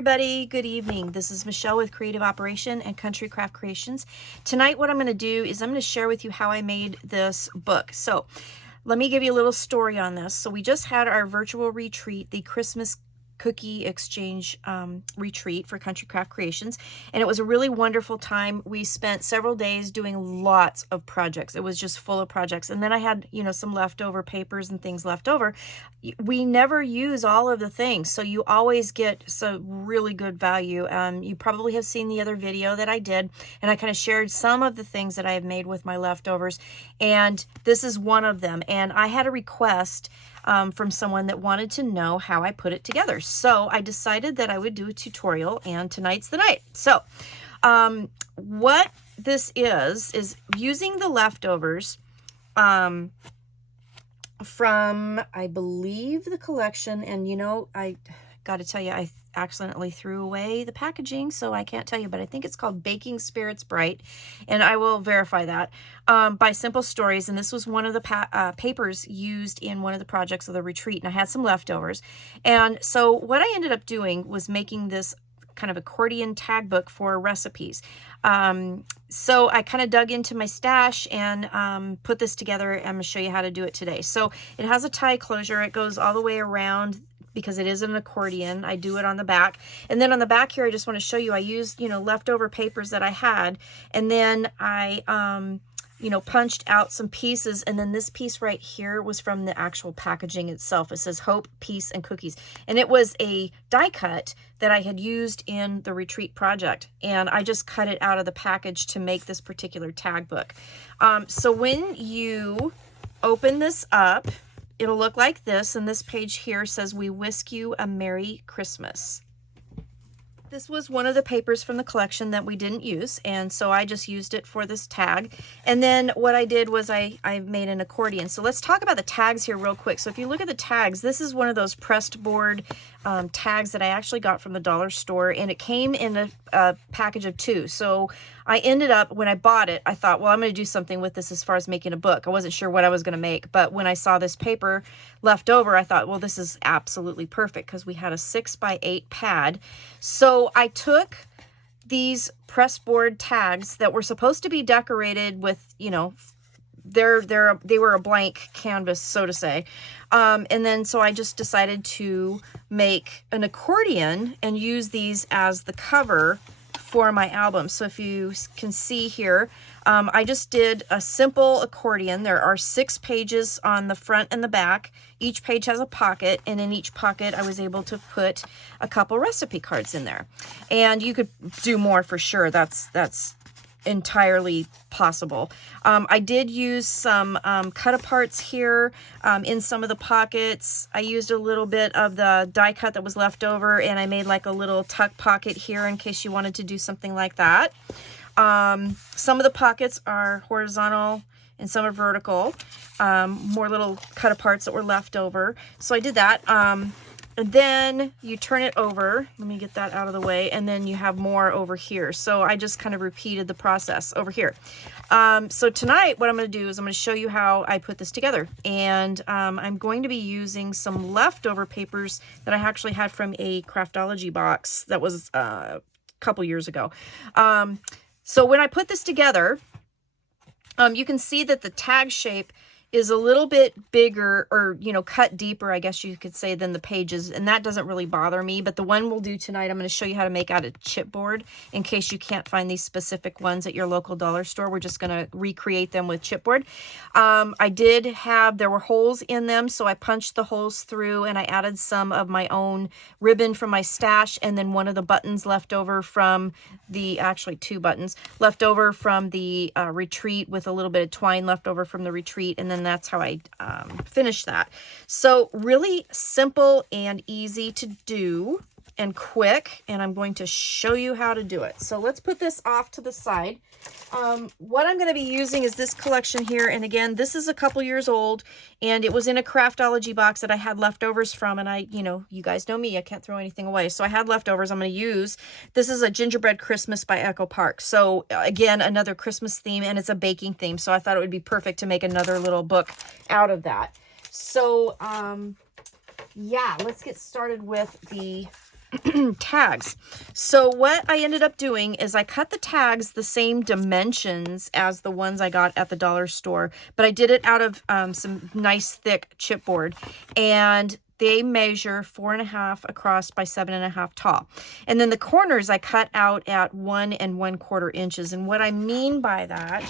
everybody, good evening. This is Michelle with Creative Operation and Country Craft Creations. Tonight what I'm going to do is I'm going to share with you how I made this book. So let me give you a little story on this. So we just had our virtual retreat, the Christmas cookie exchange retreat for Country Craft Creations, and it was a really wonderful time. We spent several days doing lots of projects. It was just full of projects, and then I had, you know, some leftover papers and things left over. We never use all of the things, so you always get some really good value. You probably have seen the other video that I did, and I kind of shared some of the things that I have made with my leftovers, and this is one of them. And I had a request from someone that wanted to know how I put it together. So I decided that I would do a tutorial, and tonight's the night. So what this is using the leftovers from, I believe, the collection. And you know, I got to tell you, I accidentally threw away the packaging, so I can't tell you, but I think it's called Baking Spirits Bright, and I will verify that, by Simple Stories. And this was one of the papers used in one of the projects of the retreat, and I had some leftovers. And so what I ended up doing was making this kind of accordion tag book for recipes. So I kind of dug into my stash and put this together. I'm going to show you how to do it today. So it has a tie closure. It goes all the way around because it is an accordion. I do it on the back. And then on the back here, I just want to show you, I used, you know, leftover papers that I had. And then I, you know, punched out some pieces. And then this piece right here was from the actual packaging itself. It says Hope, Peace, and Cookies. And it was a die cut that I had used in the retreat project. And I just cut it out of the package to make this particular tag book. So when you open this up, it'll look like this, and this page here says, "We wish you a Merry Christmas." This was one of the papers from the collection that we didn't use, and so I just used it for this tag. And then what I did was I made an accordion. So let's talk about the tags here real quick. So if you look at the tags, this is one of those pressed board tags that I actually got from the dollar store, and it came in a package of 2. So I ended up, when I bought it, I thought, well, I'm going to do something with this as far as making a book. I wasn't sure what I was going to make, but when I saw this paper left over, I thought, well, this is absolutely perfect because we had a 6x8 pad. So I took these press board tags that were supposed to be decorated with, you know, they were a blank canvas, so to say. And then so I just decided to make an accordion and use these as the cover for my album. So if you can see here, I just did a simple accordion. There are 6 pages on the front and the back. Each page has a pocket, and in each pocket I was able to put a couple recipe cards in there. And you could do more for sure. That's entirely possible. I did use some cut aparts here in some of the pockets. I used a little bit of the die cut that was left over, and I made like a little tuck pocket here in case you wanted to do something like that. Some of the pockets are horizontal and some are vertical. More little cut aparts that were left over. So I did that. And then you turn it over. Let me get that out of the way. And then you have more over here. So I just kind of repeated the process over here. So tonight, what I'm going to do is I'm going to show you how I put this together. And I'm going to be using some leftover papers that I actually had from a Craftology box that was a couple years ago. So when I put this together, you can see that the tag shape is a little bit bigger, or, you know, cut deeper, I guess you could say, than the pages, and that doesn't really bother me. But the one we'll do tonight, I'm going to show you how to make out a chipboard in case you can't find these specific ones at your local dollar store. We're just going to recreate them with chipboard. There were holes in them, so I punched the holes through, and I added some of my own ribbon from my stash, and then one of the buttons left over from actually 2 buttons left over from the retreat, with a little bit of twine left over from the retreat, and then that's how I finished that. So really simple and easy to do and quick, and I'm going to show you how to do it. So let's put this off to the side. What I'm going to be using is this collection here, and again, this is a couple years old, and it was in a Craftology box that I had leftovers from, and you know, you guys know me, I can't throw anything away, so I had leftovers. I'm going to use, this is a Gingerbread Christmas by Echo Park. So again, another Christmas theme, and it's a baking theme, so I thought it would be perfect to make another little book out of that. So yeah, let's get started with the tags. So what I ended up doing is I cut the tags the same dimensions as the ones I got at the dollar store, but I did it out of some nice thick chipboard, and they measure 4.5 across by 7.5 tall. And then the corners I cut out at 1 1/4 inches. And what I mean by that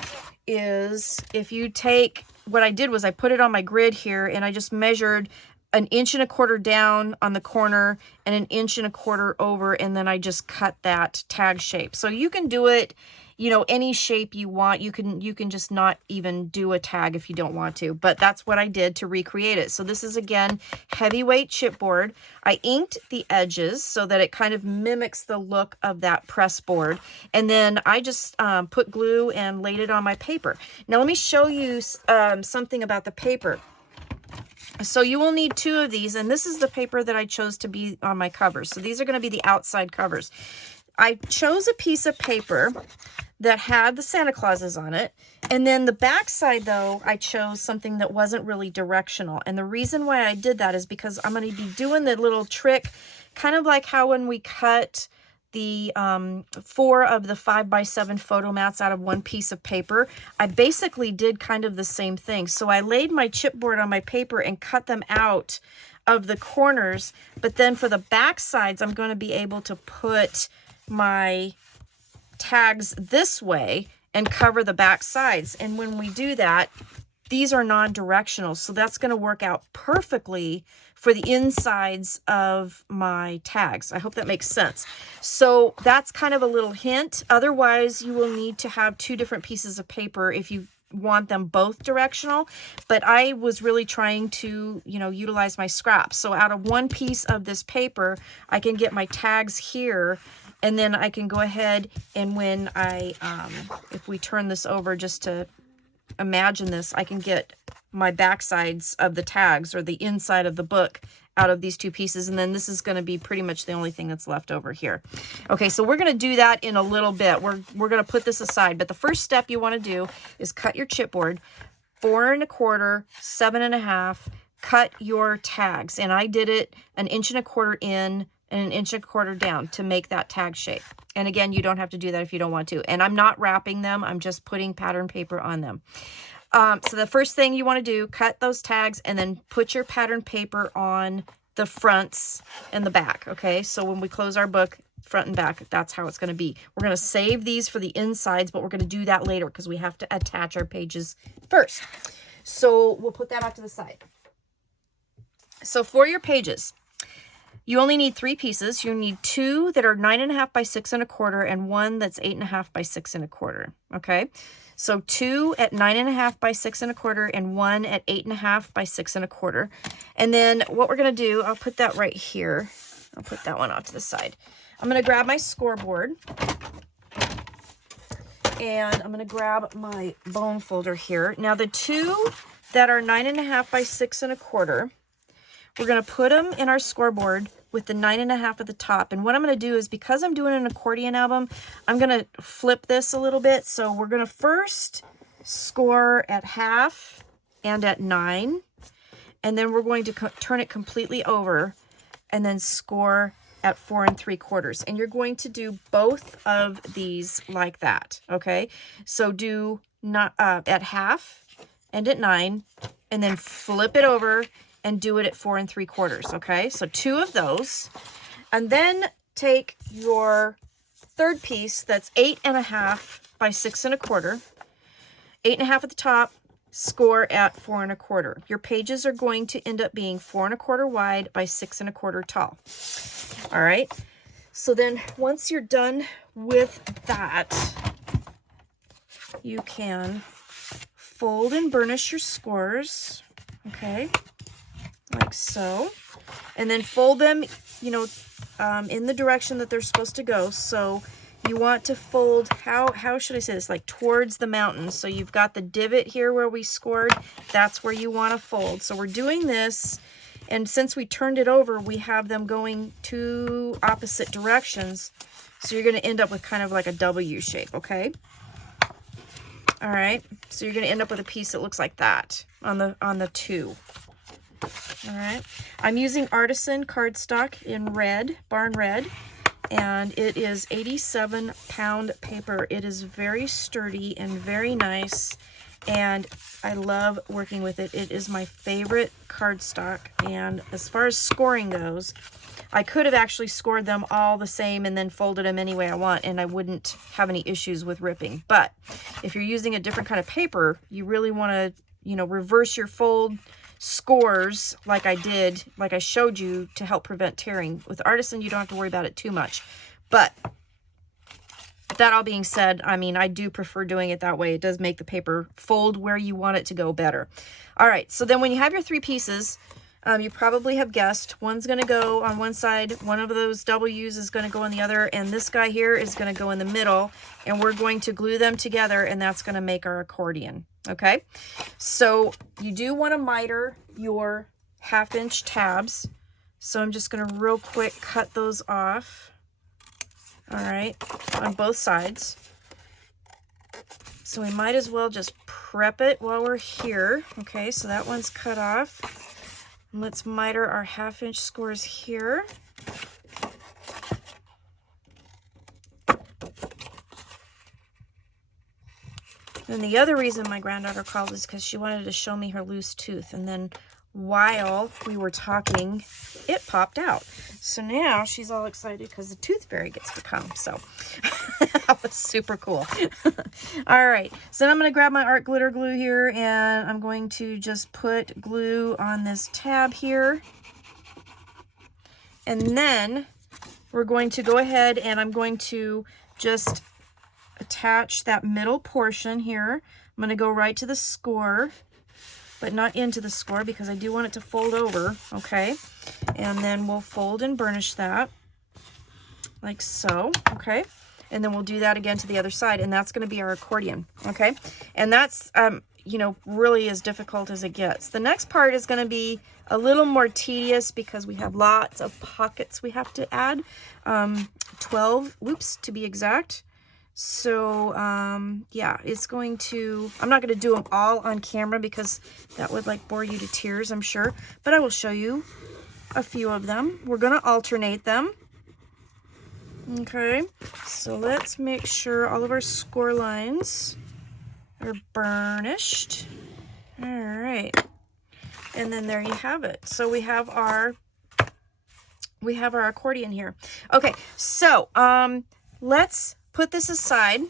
is, if you take, what I did was I put it on my grid here, and I just measured 1 1/4 inches down on the corner and 1 1/4 inches over, and then I just cut that tag shape. So you can do it, you know, any shape you want. You can just not even do a tag if you don't want to, but that's what I did to recreate it. So this is, again, heavyweight chipboard. I inked the edges so that it kind of mimics the look of that press board, and then I just put glue and laid it on my paper. Now let me show you something about the paper. So you will need 2 of these, and this is the paper that I chose to be on my covers. So these are going to be the outside covers. I chose a piece of paper that had the Santa Clauses on it, and then the back side, though, I chose something that wasn't really directional. And the reason why I did that is because I'm going to be doing the little trick, kind of like how when we cut the 4 of the 5x7 photo mats out of one piece of paper, I basically did kind of the same thing. So I laid my chipboard on my paper and cut them out of the corners, but then for the back sides, I'm going to be able to put my tags this way and cover the back sides. And when we do that, these are non-directional, so that's going to work out perfectly for the insides of my tags. I hope that makes sense. So that's kind of a little hint. Otherwise, you will need to have 2 different pieces of paper if you want them both directional, but I was really trying to, you know, utilize my scraps. So out of one piece of this paper, I can get my tags here, and then I can go ahead and when I, if we turn this over just to imagine this, I can get my back sides of the tags or the inside of the book out of these 2 pieces, and then this is going to be pretty much the only thing that's left over here. Okay, so we're going to do that in a little bit. We're going to put this aside, but the first step you want to do is cut your chipboard 4 1/4, 7.5. Cut your tags, and I did it 1 1/4 inches in and 1 1/4 inches down to make that tag shape. And again, you don't have to do that if you don't want to. And I'm not wrapping them, I'm just putting pattern paper on them. So the first thing you want to do, cut those tags and then put your pattern paper on the fronts and the back. Okay, so when we close our book, front and back, that's how it's going to be. We're going to save these for the insides, but we're going to do that later because we have to attach our pages first. So we'll put that out to the side. So for your pages, you only need 3 pieces. You need 2 that are 9.5 by 6 1/4 and 1 that's 8.5 by 6 1/4. Okay, so 2 at 9.5 by 6 1/4 and 1 at 8.5 by 6 1/4. And then what we're going to do, I'll put that right here. I'll put that one off to the side. I'm going to grab my scoreboard, and I'm going to grab my bone folder here. Now the 2 that are 9.5 by 6 1/4, we're going to put them in our scoreboard with the 9.5 at the top. And what I'm going to do is, because I'm doing an accordion album, I'm going to flip this a little bit. So we're going to first score at 1/2 and at 9. And then we're going to turn it completely over and then score at 4 3/4. And you're going to do both of these like that. Okay. So do not at 1/2 and at 9, and then flip it over and do it at 4 3/4. Okay, so 2 of those, and then take your third piece that's 8.5 by 6 1/4, 8.5 at the top, score at 4 1/4. Your pages are going to end up being 4 1/4 wide by 6 1/4 tall. All right, so then once you're done with that, you can fold and burnish your scores. Okay, like so, and then fold them, you know, in the direction that they're supposed to go. So you want to fold, how should I say this, like towards the mountain. So you've got the divot here where we scored, that's where you want to fold. So we're doing this, and since we turned it over, we have them going 2 opposite directions. So you're going to end up with kind of like a W shape. Okay, all right, so you're going to end up with a piece that looks like that on the 2. All right. I'm using Artisan Cardstock in red, barn red, and it is 87-pound paper. It is very sturdy and very nice, and I love working with it. It is my favorite cardstock, and as far as scoring goes, I could have actually scored them all the same and then folded them any way I want, and I wouldn't have any issues with ripping. But if you're using a different kind of paper, you really want to, you know, reverse your fold scores like I did, like I showed you, to help prevent tearing. With Artisan, you don't have to worry about it too much. But that all being said, I mean, I do prefer doing it that way. It does make the paper fold where you want it to go better. All right, so then when you have your 3 pieces, you probably have guessed, one's going to go on one side, one of those W's is going to go on the other, and this guy here is going to go in the middle, and we're going to glue them together, and that's going to make our accordion. Okay, so you do want to miter your 1/2-inch tabs. So I'm just going to real quick cut those off. All right, on both sides. So we might as well just prep it while we're here. Okay, so that one's cut off. Let's miter our 1/2-inch scores here. And the other reason my granddaughter called is because she wanted to show me her loose tooth. And then while we were talking, it popped out. So now she's all excited because the tooth fairy gets to come. So that was super cool. All right. So then I'm going to grab my art glitter glue here, and I'm going to just put glue on this tab here. And then we're going to go ahead and I'm going to just attach that middle portion here. I'm going to go right to the score, but not into the score because I do want it to fold over, okay? And then we'll fold and burnish that like so, okay? And then we'll do that again to the other side, and that's going to be our accordion, okay? And that's, you know, really as difficult as it gets. The next part is going to be a little more tedious because we have lots of pockets we have to add, 12, whoops, to be exact. So, yeah, it's going to, I'm not going to do them all on camera because that would like bore you to tears, I'm sure, but I will show you a few of them. We're going to alternate them. Okay, so let's make sure all of our score lines are burnished. All right. And then there you have it. So we have our accordion here. Okay, so, let's put this aside.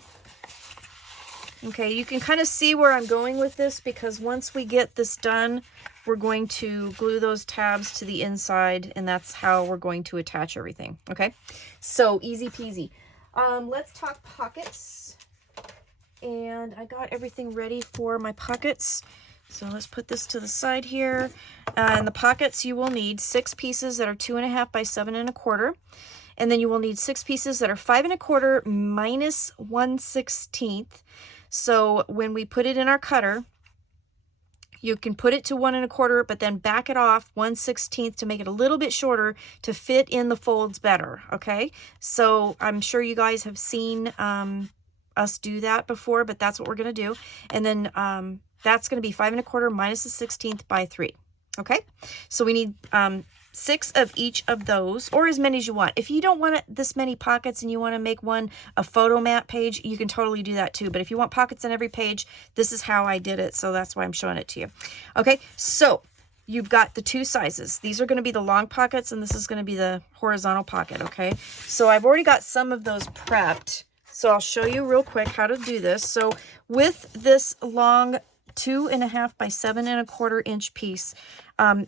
Okay, you can kind of see where I'm going with this because once we get this done, we're going to glue those tabs to the inside, and that's how we're going to attach everything. Okay, so easy peasy. Let's talk pockets. And I got everything ready for my pockets. So let's put this to the side here. And the pockets, you will need 6 pieces that are 2.5 by 7 1/4. And then you will need 6 pieces that are 5 1/4 minus 1/16. So when we put it in our cutter, you can put it to 1 1/4, but then back it off 1/16 to make it a little bit shorter to fit in the folds better. Okay, so I'm sure you guys have seen us do that before, but that's what we're going to do. And then that's going to be 5 1/4 minus the 16th by 3. Okay, so we need 6 of each of those, or as many as you want. If you don't want this many pockets and you want to make one a photo mat page, you can totally do that too. But if you want pockets on every page, this is how I did it, so that's why I'm showing it to you. Okay, so you've got the 2 sizes. These are going to be the long pockets, and this is going to be the horizontal pocket, okay? So I've already got some of those prepped, so I'll show you real quick how to do this. So with this long 2.5 by 7 1/4 inch piece,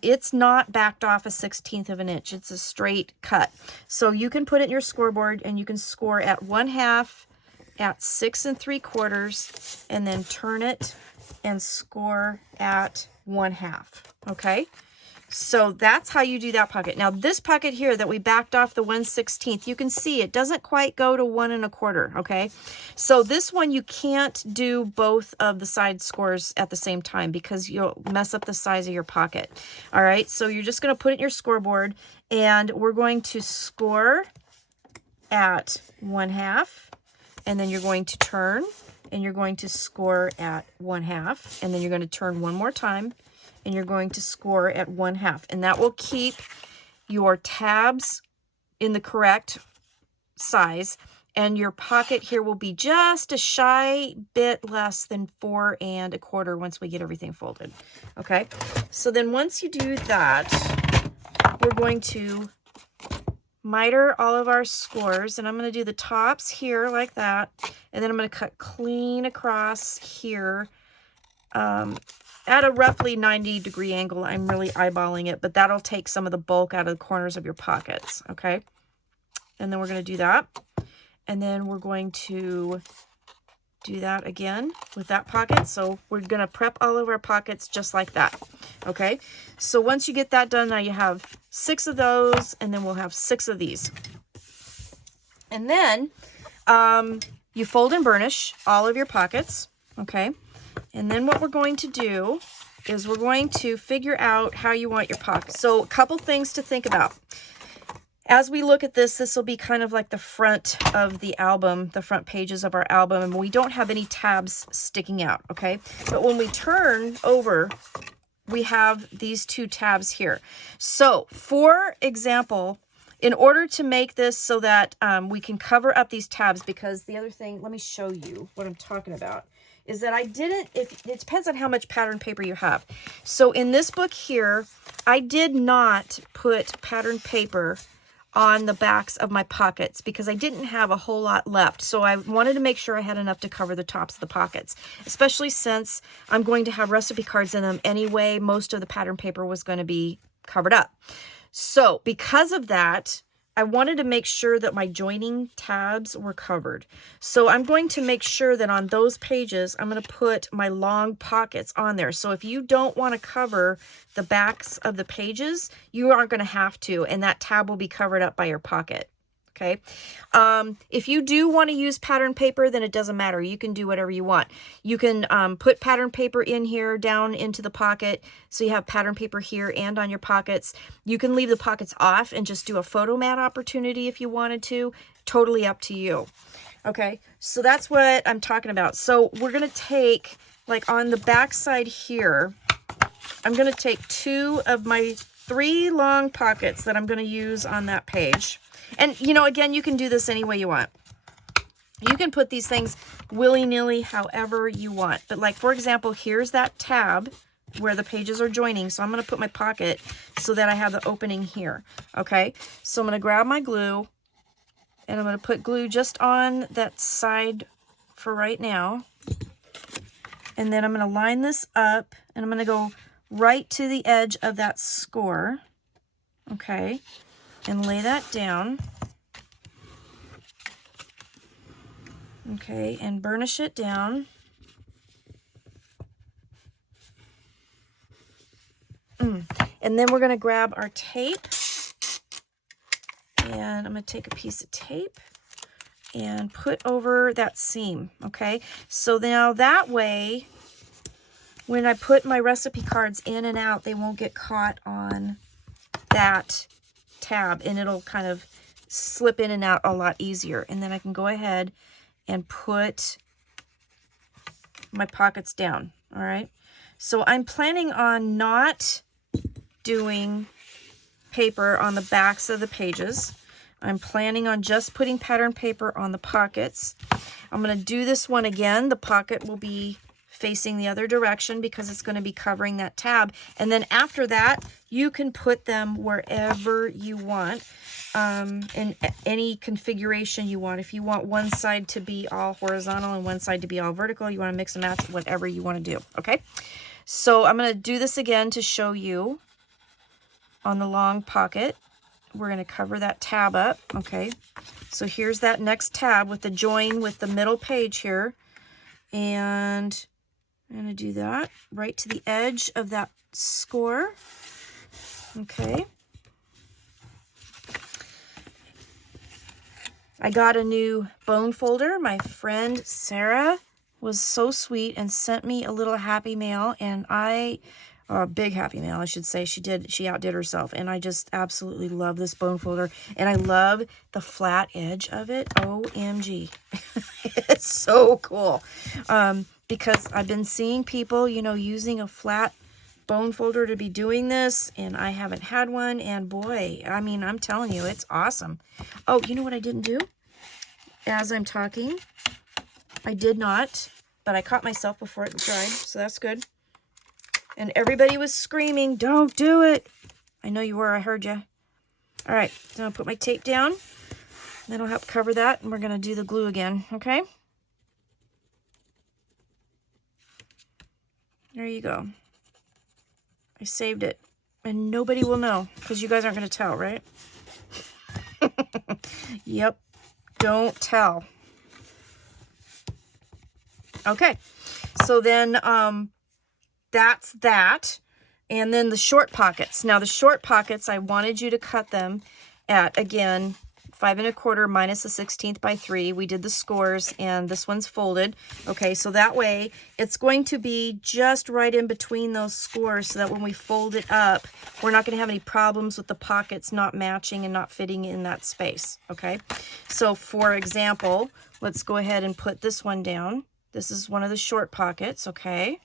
it's not backed off a 1/16 of an inch. It's a straight cut. So you can put it in your scoreboard and you can score at 1/2, at 6 3/4, and then turn it and score at 1/2. Okay, so that's how you do that pocket. Now this pocket here that we backed off the 1/16, you can see it doesn't quite go to 1 1/4. Okay, so this one you can't do both of the side scores at the same time because you'll mess up the size of your pocket. All right, so you're just going to put it in your scoreboard, and we're going to score at 1/2, and then you're going to turn and you're going to score at 1/2, and then you're going to turn one more time, and you're going to score at 1/2, and that will keep your tabs in the correct size, and your pocket here will be just a shy bit less than 4 1/4 once we get everything folded. Okay, so then once you do that, we're going to miter all of our scores, and I'm going to do the tops here like that, and then I'm going to cut clean across here at a roughly 90-degree angle. I'm really eyeballing it, but that'll take some of the bulk out of the corners of your pockets. Okay, and then we're going to do that, and then we're going to do that again with that pocket. So we're going to prep all of our pockets just like that. Okay, so once you get that done, now you have 6 of those, and then we'll have 6 of these. And then you fold and burnish all of your pockets. Okay, and then what we're going to do is we're going to figure out how you want your pocket. So a couple things to think about. As we look at this, this will be kind of like the front of the album, the front pages of our album, and we don't have any tabs sticking out, okay? But when we turn over, we have these 2 tabs here. So, for example, in order to make this so that we can cover up these tabs, because the other thing, let me show you what I'm talking about, is that I didn't, it depends on how much pattern paper you have. So in this book here, I did not put pattern paper on the backs of my pockets because I didn't have a whole lot left. So I wanted to make sure I had enough to cover the tops of the pockets, especially since I'm going to have recipe cards in them anyway. Most of the pattern paper was going to be covered up. So because of that, I wanted to make sure that my joining tabs were covered. So I'm going to make sure that on those pages, I'm going to put my long pockets on there. So if you don't want to cover the backs of the pages, you aren't going to have to, and that tab will be covered up by your pocket. Okay. If you do want to use pattern paper, then it doesn't matter. You can do whatever you want. You can put pattern paper in here down into the pocket. So you have pattern paper here and on your pockets. You can leave the pockets off and just do a photo mat opportunity if you wanted to. Totally up to you. Okay. So that's what I'm talking about. So we're going to take, like on the back side here, I'm going to take 2 of my 3 long pockets that I'm going to use on that page. And, you know, again, you can do this any way you want. You can put these things willy-nilly however you want. But like, for example, here's that tab where the pages are joining. So I'm going to put my pocket so that I have the opening here. Okay, so I'm going to grab my glue, and I'm going to put glue just on that side for right now. And then I'm going to line this up, and I'm going to go right to the edge of that score. Okay. And lay that down. Okay, and burnish it down. And then we're going to grab our tape. And I'm going to take a piece of tape and put over that seam. Okay, so now that way, when I put my recipe cards in and out, they won't get caught on that tab, and it'll kind of slip in and out a lot easier. And then I can go ahead and put my pockets down. All right, so I'm planning on not doing paper on the backs of the pages. I'm planning on just putting pattern paper on the pockets. I'm going to do this one again. The pocket will be facing the other direction because it's going to be covering that tab. And then after that, you can put them wherever you want, in any configuration you want. If you want one side to be all horizontal and one side to be all vertical, you want to mix and match, whatever you want to do. Okay, so I'm going to do this again to show you on the long pocket. We're going to cover that tab up. Okay, so here's that next tab with the join with the middle page here, and I'm going to do that right to the edge of that score. Okay. I got a new bone folder. My friend Sarah was so sweet and sent me a little happy mail, and I Big Happy Mail, I should say. She outdid herself, and I just absolutely love this bone folder, and I love the flat edge of it. OMG. It's so cool. Because I've been seeing people, you know, using a flat bone folder to be doing this, and I haven't had one, and boy, I mean, I'm telling you, it's awesome. Oh, you know what I didn't do? As I'm talking, I did not, but I caught myself before it dried, so that's good. And everybody was screaming, don't do it. I know you were, I heard you. All right, so I'll put my tape down. That'll help cover that, and we're gonna do the glue again, okay? There you go. I saved it, and nobody will know, because you guys aren't gonna tell, right? Yep, don't tell. Okay, so then, that's that. And then the short pockets. Now the short pockets, I wanted you to cut them at, again, 5 1/4 minus a 1/16 by 3. We did the scores, and this one's folded. Okay, so that way it's going to be just right in between those scores, so that when we fold it up, we're not going to have any problems with the pockets not matching and not fitting in that space. Okay, so for example, let's go ahead and put this one down. This is one of the short pockets. Okay,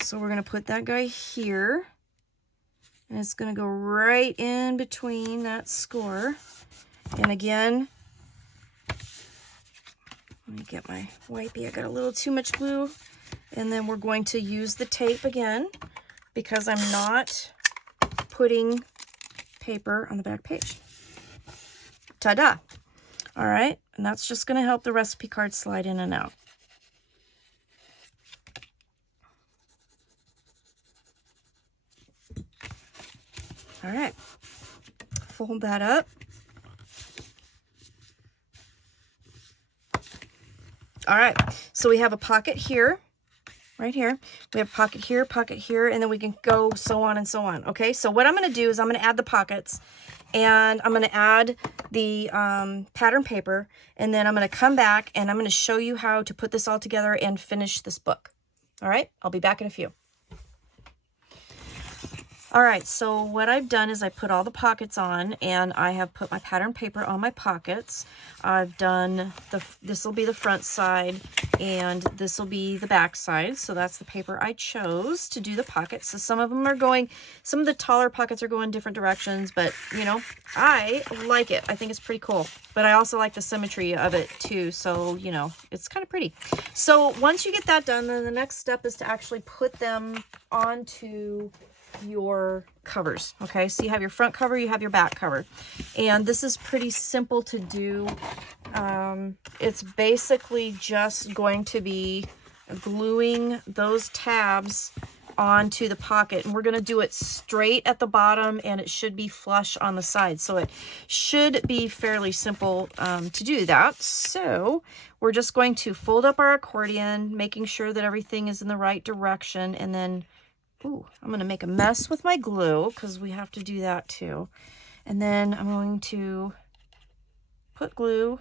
so we're going to put that guy here, and it's going to go right in between that score. And again, let me get my wipey. I got a little too much glue. And then we're going to use the tape again, because I'm not putting paper on the back page. Ta-da! All right, and that's just going to help the recipe card slide in and out. All right, fold that up. All right, so we have a pocket here, right here. We have pocket here, and then we can go so on and so on. Okay, so what I'm going to do is I'm going to add the pockets, and I'm going to add the pattern paper, and then I'm going to come back, and I'm going to show you how to put this all together and finish this book. All right, I'll be back in a few. All right, so what I've done is I put all the pockets on, and I have put my pattern paper on my pockets. I've done this will be the front side, and this will be the back side. So that's the paper I chose to do the pockets. So some of them are going, some of the taller pockets are going different directions, but you know, I like it. I think it's pretty cool. But I also like the symmetry of it too. So, you know, it's kind of pretty. So once you get that done, then the next step is to actually put them onto your covers. Okay, so you have your front cover, you have your back cover, and this is pretty simple to do. It's basically just going to be gluing those tabs onto the pocket, and we're going to do it straight at the bottom, and it should be flush on the side, so it should be fairly simple to do that. So we're just going to fold up our accordion, making sure that everything is in the right direction, and then ooh, I'm going to make a mess with my glue, because we have to do that too. And then I'm going to put glue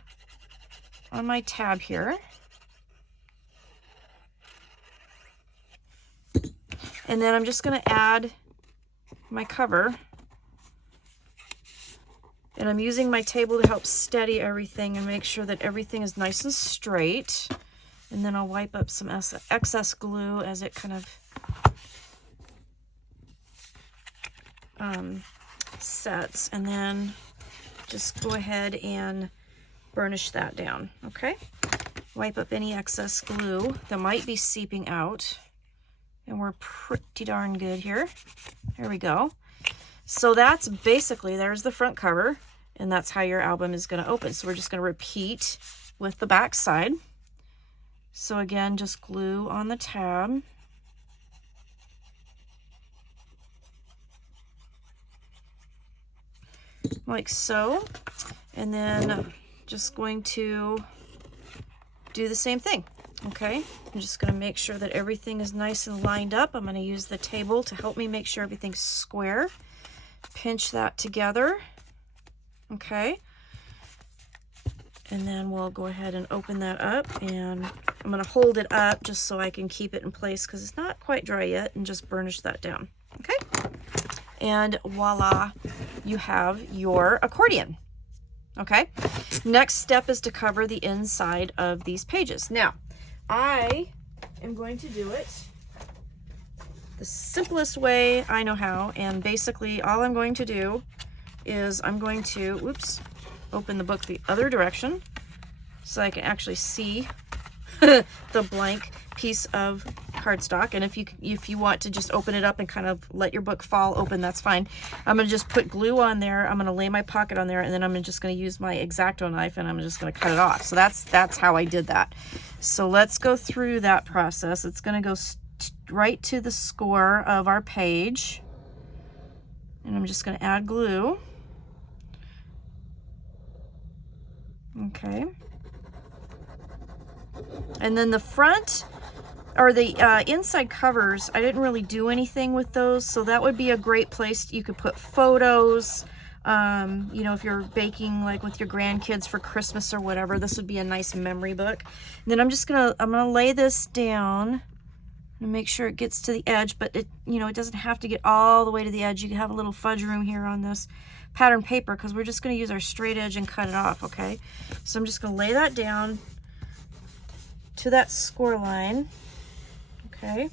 on my tab here. And then I'm just going to add my cover. And I'm using my table to help steady everything and make sure that everything is nice and straight. And then I'll wipe up some excess glue as it kind of sets, and then just go ahead and burnish that down. Okay, wipe up any excess glue that might be seeping out, and we're pretty darn good here. There we go. So that's basically, there's the front cover, and that's how your album is going to open. So we're just going to repeat with the back side. So again, just glue on the tab. Like so, and then just going to do the same thing. Okay, I'm just going to make sure that everything is nice and lined up. I'm going to use the table to help me make sure everything's square. Pinch that together. Okay, And then we'll go ahead and open that up, and I'm going to hold it up just so I can keep it in place because it's not quite dry yet, and just burnish that down. Okay. And voila, you have your accordion. Okay. Next step is to cover the inside of these pages. Now, I am going to do it the simplest way I know how, and basically all I'm going to do is I'm going to, whoops, open the book the other direction so I can actually see the blank piece of cardstock. And if you want to just open it up and kind of let your book fall open, that's fine. I'm going to just put glue on there. I'm going to lay my pocket on there, and then I'm just going to use my X-Acto knife and I'm just going to cut it off. So that's how I did that. So let's go through that process. It's going to go right to the score of our page, and I'm just going to add glue. Okay. And then the front, or the inside covers, I didn't really do anything with those, so that would be a great place. You could put photos, you know, if you're baking like with your grandkids for Christmas or whatever, this would be a nice memory book. And then I'm gonna lay this down and make sure it gets to the edge, but it, you know, it doesn't have to get all the way to the edge. You can have a little fudge room here on this pattern paper because we're just going to use our straight edge and cut it off. Okay, so I'm just going to lay that down to that score line. Okay,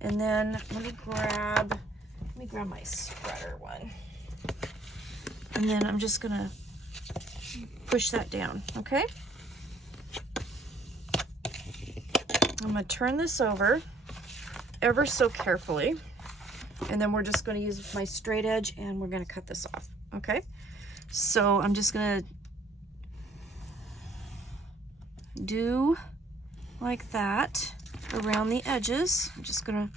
and then let me grab my spreader one, and then I'm just going to push that down. Okay, I'm going to turn this over ever so carefully, and then we're just going to use my straight edge and we're going to cut this off. Okay, so I'm just going to do like that around the edges. I'm just going to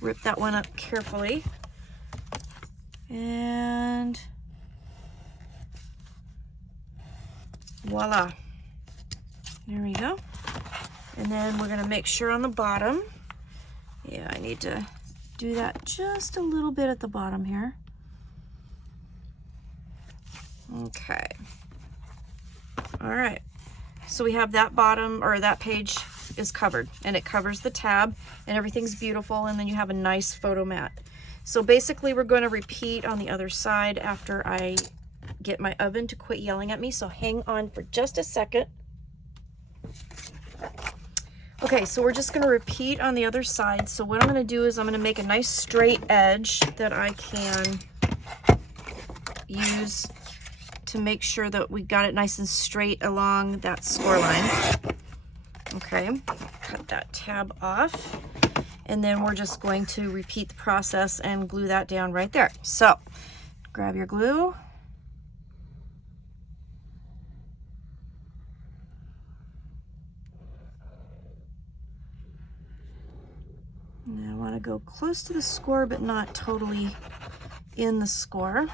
rip that one up carefully, and voila, there we go. And then we're going to make sure on the bottom, yeah, I need to do that just a little bit at the bottom here. Okay. All right. So we have that bottom, or that page is covered, and it covers the tab, and everything's beautiful, and then you have a nice photo mat. So basically we're going to repeat on the other side after I get my oven to quit yelling at me. So hang on for just a second. Okay, so we're just going to repeat on the other side. So what I'm going to do is I'm going to make a nice straight edge that I can use to make sure that we got it nice and straight along that score line. Okay, cut that tab off, and then we're just going to repeat the process and glue that down right there. So grab your glue. And I want to go close to the score, but not totally in the score.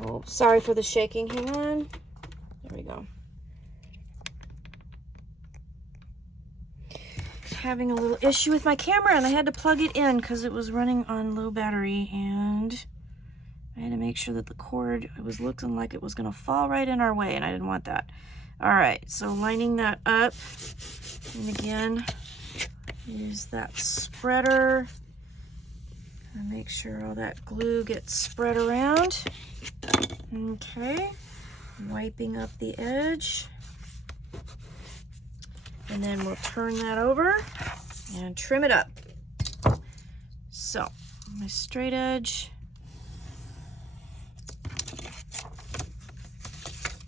Oh, sorry for the shaking. Hang on. There we go. Having a little issue with my camera, and I had to plug it in because it was running on low battery, and I had to make sure that the cord, it was looking like it was going to fall right in our way, and I didn't want that. All right, so lining that up, and again, use that spreader and make sure all that glue gets spread around. Okay, wiping up the edge, and then we'll turn that over and trim it up. So my straight edge,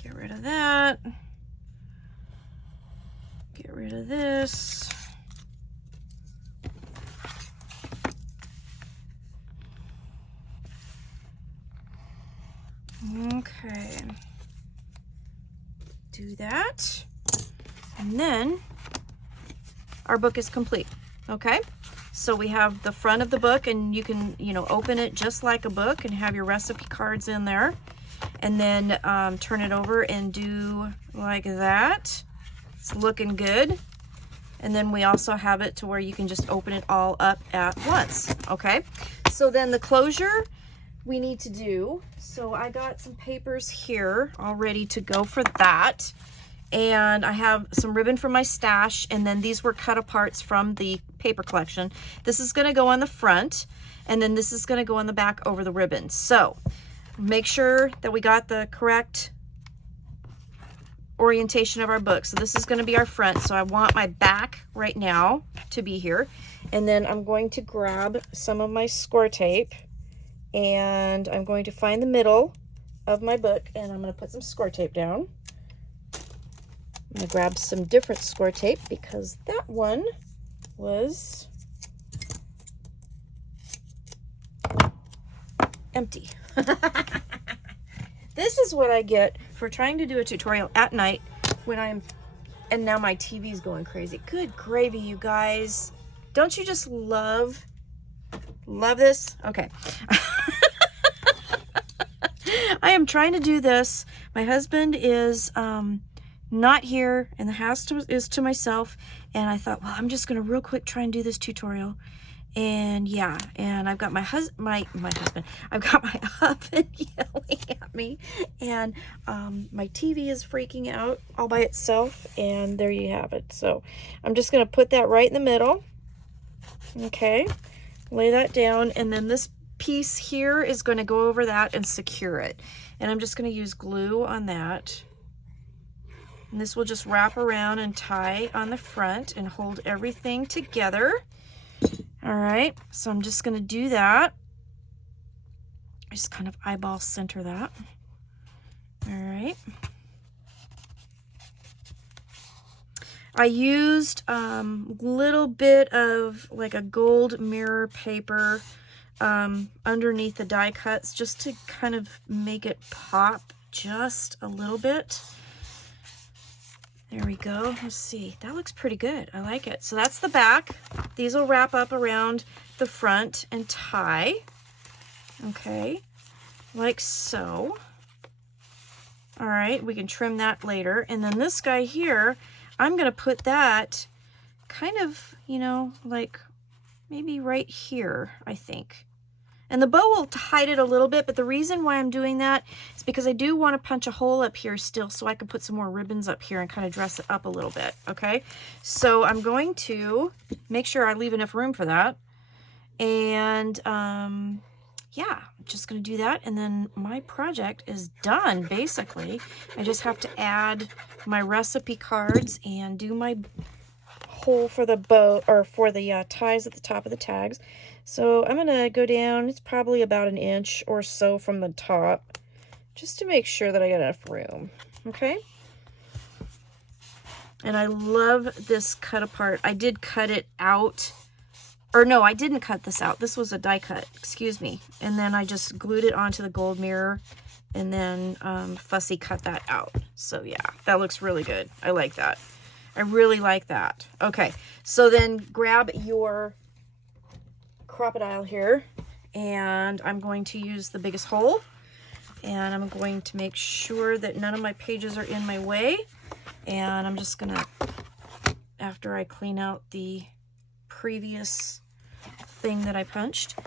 get rid of that, get rid of this. Okay, do that, and then our book is complete. Okay, so we have the front of the book, and you can, you know, open it just like a book and have your recipe cards in there, and then turn it over and do like that. It's looking good. And then we also have it to where you can just open it all up at once, okay? So then the closure we need to do, so I got some papers here all ready to go for that. And I have some ribbon from my stash, and then these were cut aparts from the paper collection. This is gonna go on the front, and then this is gonna go on the back over the ribbon. So make sure that we got the correct orientation of our book. So this is going to be our front. So I want my back right now to be here. And then I'm going to grab some of my score tape, and I'm going to find the middle of my book, and I'm going to put some score tape down. I'm going to grab some different score tape because that one was empty. This is what I get for trying to do a tutorial at night when and now my TV's going crazy. Good gravy, you guys. Don't you just love this? Okay. I am trying to do this. My husband is not here, and the house is to myself, and I thought, well, I'm just gonna real quick try and do this tutorial. And yeah, and I've got my husband, I've got my oven yelling at me, and my TV is freaking out all by itself, and there you have it. So I'm just going to put that right in the middle. Okay, lay that down, and then this piece here is going to go over that and secure it. And I'm just going to use glue on that. And this will just wrap around and tie on the front and hold everything together. All right, so I'm just going to do that. Just kind of eyeball center that. All right. I used a little bit of like a gold mirror paper underneath the die cuts just to kind of make it pop just a little bit. There we go. Let's see. That looks pretty good. I like it. So that's the back. These will wrap up around the front and tie. Okay. Like so. All right. We can trim that later. And then this guy here, I'm going to put that kind of, you know, like maybe right here, I think. And the bow will hide it a little bit, but the reason why I'm doing that is because I do want to punch a hole up here still so I can put some more ribbons up here and kind of dress it up a little bit, okay? So I'm going to make sure I leave enough room for that. And yeah, I'm just going to do that, and then my project is done, basically. I just have to add my recipe cards and do my hole for the bow, or for the ties at the top of the tags. So I'm going to go down, it's probably about an inch or so from the top, just to make sure that I got enough room, okay? And I love this cut apart. I did cut it out, or no, I didn't cut this out. This was a die cut, excuse me. And then I just glued it onto the gold mirror and then fussy cut that out. So yeah, that looks really good. I like that. I really like that. Okay, so then grab your crocodile here, and I'm going to use the biggest hole, and I'm going to make sure that none of my pages are in my way. And I'm just gonna, after I clean out the previous thing that I punched,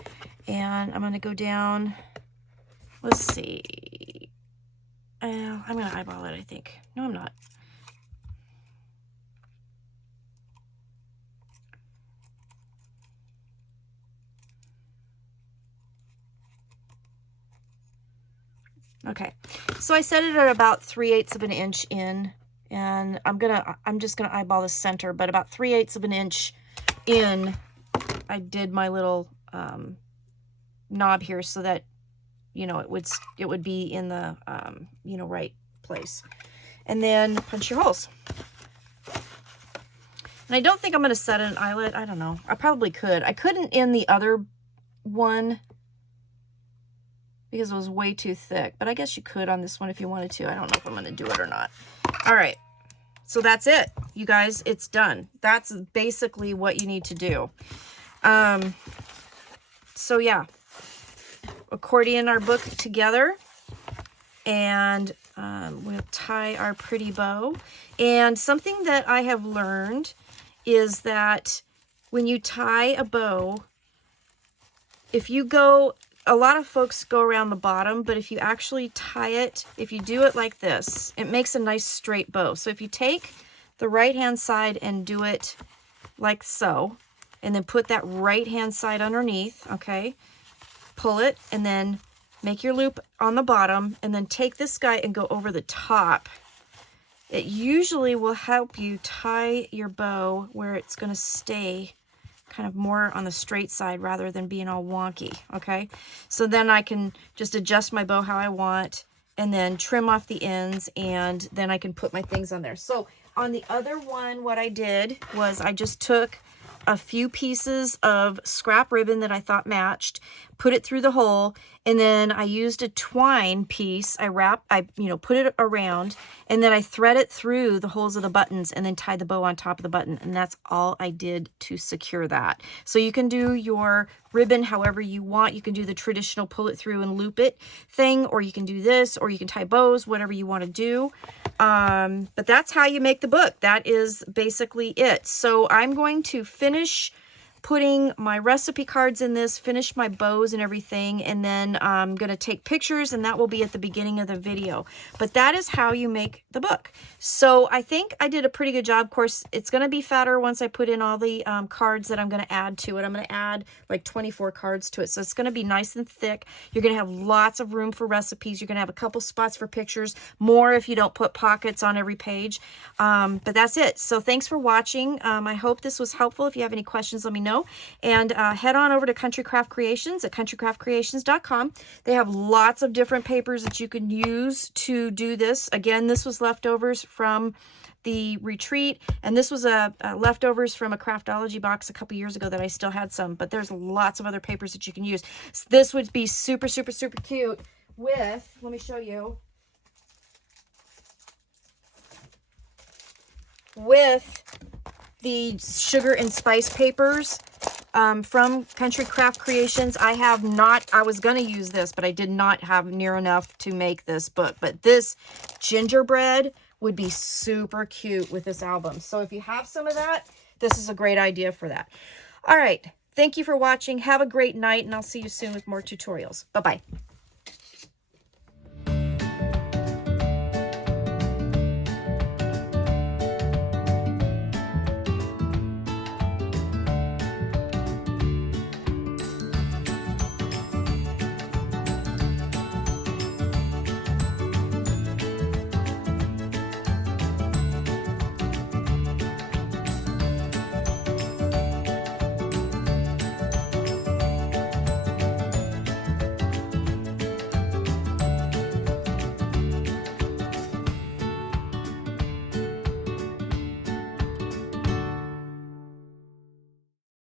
and I'm gonna go down, let's see, I'm gonna eyeball it, I think. No, I'm not. Okay, so I set it at about 3/8 of an inch in, and I'm just gonna eyeball the center, but about 3/8 of an inch in, I did my little knob here so that, you know, it would be in the you know, right place. And then punch your holes. And I don't think I'm gonna set an eyelet. I don't know. I probably could. I couldn't in the other one because it was way too thick, but I guess you could on this one if you wanted to. I don't know if I'm going to do it or not. All right, so that's it, you guys. It's done. That's basically what you need to do. So yeah, accordion our book together, and we'll tie our pretty bow. And something that I have learned is that when you tie a bow, if you go, a lot of folks go around the bottom, but if you actually tie it, if you do it like this, it makes a nice straight bow. So if you take the right hand side and do it like so, and then put that right hand side underneath, okay, pull it, and then make your loop on the bottom, and then take this guy and go over the top. It usually will help you tie your bow where it's going to stay kind of more on the straight side rather than being all wonky, okay? So then I can just adjust my bow how I want and then trim off the ends, and then I can put my things on there. So on the other one, what I did was I just took a few pieces of scrap ribbon that I thought matched, put it through the hole, and then I used a twine piece. I put it around, and then I thread it through the holes of the buttons and then tie the bow on top of the button. And that's all I did to secure that. So you can do your ribbon however you want. You can do the traditional pull it through and loop it thing, or you can do this, or you can tie bows, whatever you want to do. But that's how you make the book. That is basically it. So I'm going to finish putting my recipe cards in this, finish my bows and everything, and then I'm going to take pictures, and that will be at the beginning of the video. But that is how you make the book. So I think I did a pretty good job. Of course, it's going to be fatter once I put in all the cards that I'm going to add to it. I'm going to add like 24 cards to it. So it's going to be nice and thick. You're going to have lots of room for recipes. You're going to have a couple spots for pictures, more if you don't put pockets on every page. But that's it. So thanks for watching. I hope this was helpful. If you have any questions, let me know. And head on over to Country Craft Creations at countrycraftcreations.com. They have lots of different papers that you can use to do this. Again, this was leftovers from the retreat, and this was leftovers from a Craftology box a couple years ago that I still had some, but there's lots of other papers that you can use. So this would be super, super, super cute with, let me show you, with the sugar and spice papers from Country Craft Creations. I was going to use this, but I did not have near enough to make this book. But this gingerbread would be super cute with this album. So if you have some of that, this is a great idea for that. All right. Thank you for watching. Have a great night, and I'll see you soon with more tutorials. Bye-bye.